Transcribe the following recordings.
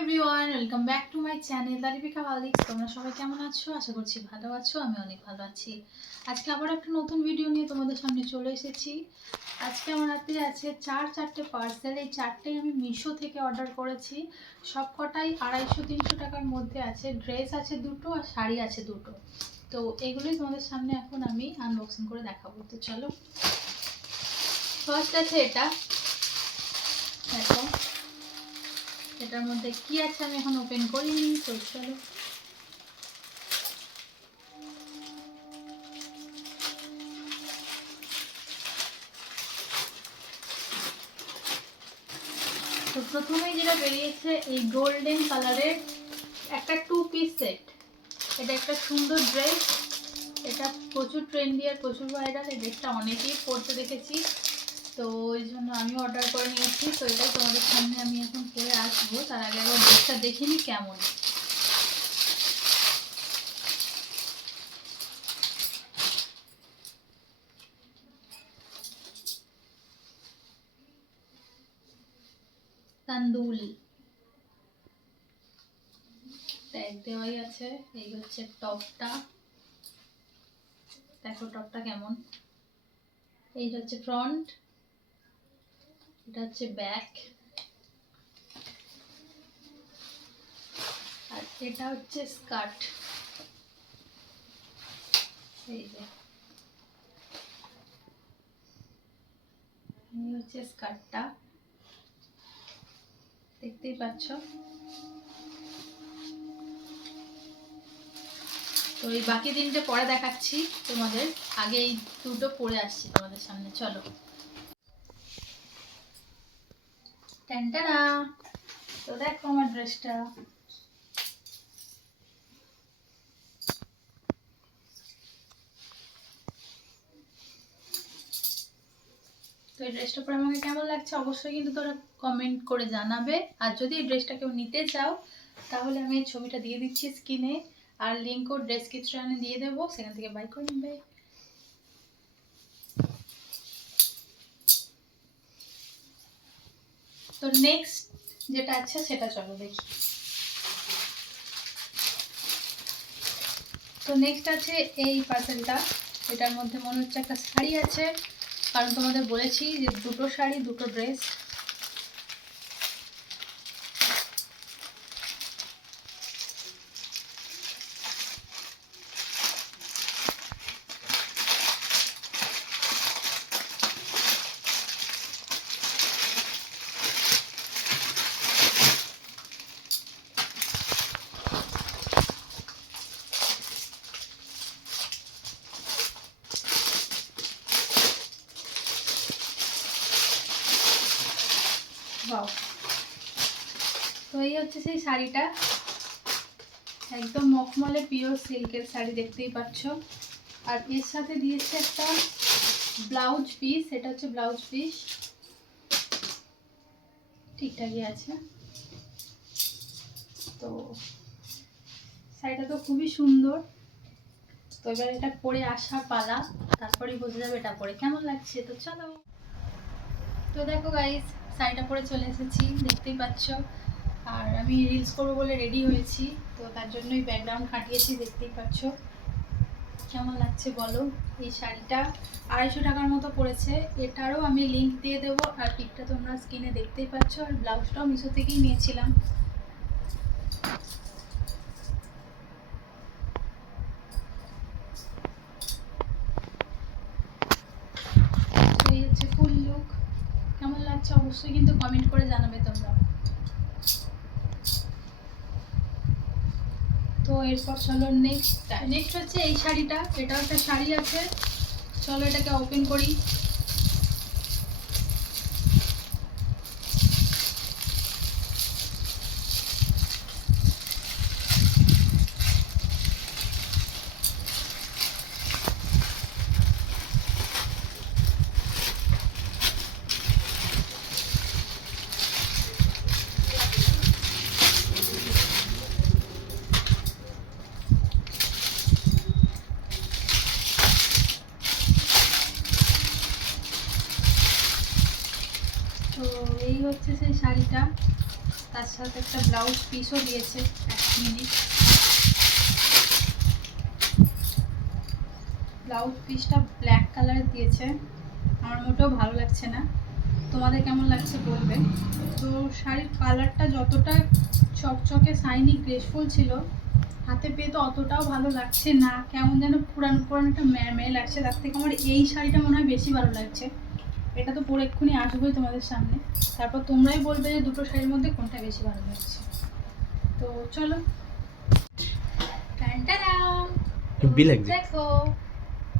Everyone, welcome back to my channel দারিবিকা হালিক্স। তোমরা সবাই কেমন আছো? আশা করছি ভালো আছো। আমি অনেক ভালো আছি। আজকে আবার একটা নতুন ভিডিও নিয়ে তোমাদের সামনে চলে এসেছি। আজকে আমার হাতে আছে চারটে পার্সেল। এই চারটেই আমি মিশো থেকে অর্ডার করেছি। সব কটাই 250-300 টাকার মধ্যে আছে। ড্রেস আছে দুটো আর শাড়ি আছে দুটো। তো এগুলোই তোমাদের সামনে এখন আমি আনবক্সিং করে দেখাবো। তো চলো, ফার্স্ট আছে এটা। দেখো এটার মধ্যে কি আছে আমি এখন ওপেন করিনি। তো চলো, তো প্রথমেই যেটা বেরিয়েছে এই গোল্ডেন কালারের একটা 2 পিস সেট। এটা একটা সুন্দর ড্রেস। এটা প্রচুর ট্রেন্ডি আর প্রচুর ভাইরাল। এই ড্রেসটা অনেকেই পরতে দেখেছি, তো ওই জন্য আমি অর্ডার করে নিয়েছি। তো এটাই তোমাদের সামনে আমি এখন পরে আসবো। তার আগে একবার ড্রেসটা দেখে নিই কেমন। তান্দুল ট্যাগ দেওয়াই আছে। এই হচ্ছে টপটা, দেখো টপটা কেমন। এইটা হচ্ছে ফ্রন্ট, এটা হচ্ছে ব্যাক, আর এটা হচ্ছে স্কার্ট। এই যে এই হচ্ছে স্কার্টটা, দেখতেই পাচ্ছ। তো এই বাকি তিনটে পরে দেখাচ্ছি তোমাদের। আগে এই দুটো পরে আসছি তোমাদের সামনে। চলো, টানটানা। তো দেখো আমার ড্রেসটা। তো এই ড্রেসটা পরে আমাকে কেমন লাগছে অবশ্যই কিন্তু তোমরা কমেন্ট করে জানাবে। আর যদি এই ড্রেসটা কেউ নিতে চাও তাহলে আমি এই ছবিটা দিয়ে দিচ্ছি স্ক্রিনে, আর লিঙ্কও ডেসক্রিপশনে দিয়ে দেবো, সেখান থেকে বাই করে নেবে। তো নেক্সট যেটা আছে সেটা চলো দেখি। তো নেক্সট আছে এই পার্সেলটা। এটার মধ্যে মনে হচ্ছে একটা শাড়ি আছে, কারণ তোমাদের বলেছি যে দুটো শাড়ি দুটো ড্রেস। তো এই হচ্ছে সেই শাড়িটা, একদম মখমলে পিওর সিল্কের শাড়ি, দেখতেই পাচ্ছ। আর এর সাথে দিয়েছে একটা ব্লাউজ পিস। এটা হচ্ছে ব্লাউজ পিস, ঠিকঠাকই আছে। তো শাড়িটা তো খুবই সুন্দর। তো এবার এটা পরে আসা পালা, তারপরেই বোঝা যাবে এটা পরে কেমন লাগছে। তো চলো, তো দেখো গাইস শাড়িটা পরে চলে এসেছি, দেখতেই পাচ্ছ। আর আমি রিলস করবো বলে রেডি হয়েছি, তো তার জন্যই ব্যাকগ্রাউন্ড খাটিয়েছি, দেখতেই পাচ্ছ। কেমন লাগছে বলো। এই শাড়িটা 250 টাকার মতো পড়েছে। এটারও আমি লিঙ্ক দিয়ে দেবো, আর পিকটা তোমরা স্ক্রিনে দেখতেই পাচ্ছ। আর ব্লাউজটাও মিশো থেকেই নিয়েছিলাম। এই হচ্ছে ফুল লুক। কেমন লাগছে অবশ্যই কিন্তু কমেন্ট করে জানাবে তোমরা। তো এরপর চলো নেক্সট হচ্ছে এই শাড়িটা। এটাও একটা শাড়ি আছে, চলো এটাকে ওপেন করি। তো এই হচ্ছে সেই শাড়িটা, তার সাথে একটা ব্লাউজ পিসও দিয়েছে। 1 মিনিট, ব্লাউজ পিসটা ব্ল্যাক কালারের দিয়েছে, আমার মোটেও ভালো লাগছে না, তোমাদের কেমন লাগছে বলবে। তো শাড়ির কালারটা যতটা চকচকে শাইনি গ্রেসফুল ছিল, হাতে পেয়ে তো অতটাও ভালো লাগছে না, কেমন যেন পুরানো পুরানো একটা মেয়ে লাগছে। তার থেকে আমার এই শাড়িটা মনে হয় বেশি ভালো লাগছে। এটা তো পরে এক্ষুনি আসবোই তোমাদের সামনে, তারপর তোমরাই বলবে যে দুটো শাড়ির মধ্যে কোনটা বেশি ভালো লাগছে। তো চলো, দেখো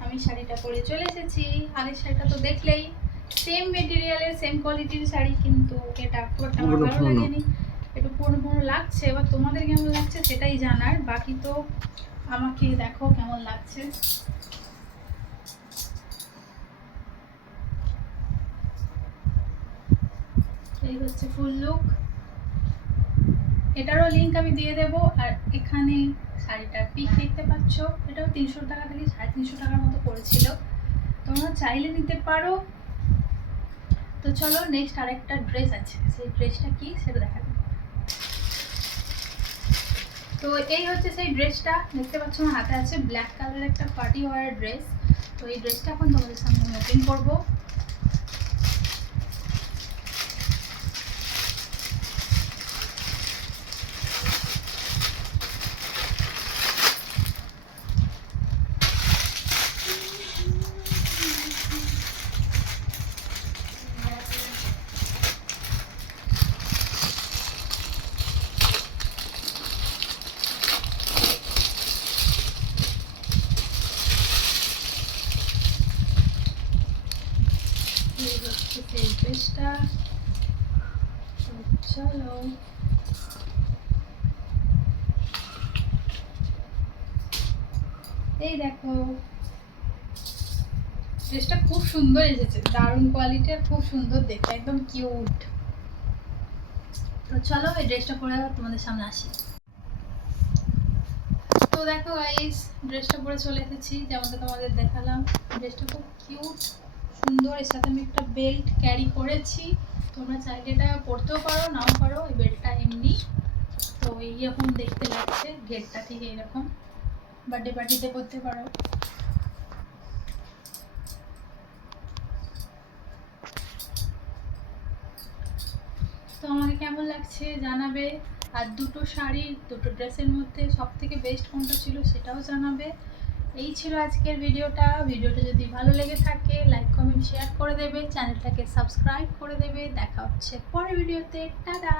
আমি শাড়িটা পরে চলে এসেছি। আগের শাড়িটা তো দেখলেই, সেম মেটেরিয়ালের সেম কোয়ালিটির শাড়ি, কিন্তু এটা খুব একটা আমার ভালো লাগেনি, একটু পুরনো পুরনো লাগছে। এবার তোমাদের কেমন লাগছে সেটাই জানার, বাকি তো আমাকে দেখো কেমন লাগছে। এই হচ্ছে ফুল লুক, এটারও লিংক আমি দিয়ে দেবো। আর এখানে শাড়িটার পিক দেখতে পাচ্ছ, এটাও 300 টাকা থেকে 350 টাকার মতো পড়েছিল, তোমরা চাইলে নিতে পারো। তো চলো নেক্সট আরেকটা ড্রেস আছে, সেই ড্রেসটা কি সেটা দেখা যাবে। তো এই হচ্ছে সেই ড্রেসটা, দেখতে পাচ্ছ আমার হাতে আছে, ব্ল্যাক কালারের একটা পার্টি ওয়ার ড্রেস। তো এই ড্রেসটা এখন তোমাদের সামনে আমি ওপেন করবো। এই ড্রেসটা, চলো এই দেখো ড্রেসটা খুব সুন্দর এসেছে, দারুণ কোয়ালিটি আর খুব সুন্দর দেখতে, একদম কিউট। তো চলো এই ড্রেসটা পরে আবার তোমাদের সামনে আসি। তো দেখো গাইস, ড্রেসটা পরে চলে এসেছি, যেমনটা তোমাদের দেখালাম। ড্রেসটা খুব কিউট সুন্দর, এর সাথে আমি একটা বেল্ট ক্যারি করেছি, তোমরা চাইলে এটা পরতেও পারো নাও পারো। এই বেল্টটা এমনি, তো এইরকম দেখতে লাগছে, ঘেরটা ঠিক এইরকম, বার্থডে পার্টিতে পরতে পারো। তো আমাকে কেমন লাগছে জানাবে, আর দুটো শাড়ি দুটো ড্রেসের মধ্যে সব থেকে বেস্ট কোনটা ছিল সেটাও জানাবে। এই ছিল আজকের ভিডিওটা। ভিডিওটা যদি ভালো লেগে থাকে লাইক কমেন্ট শেয়ার করে দেবে, চ্যানেলটাকে সাবস্ক্রাইব করে দেবে। দেখা হচ্ছে পরের ভিডিওতে, টাটা।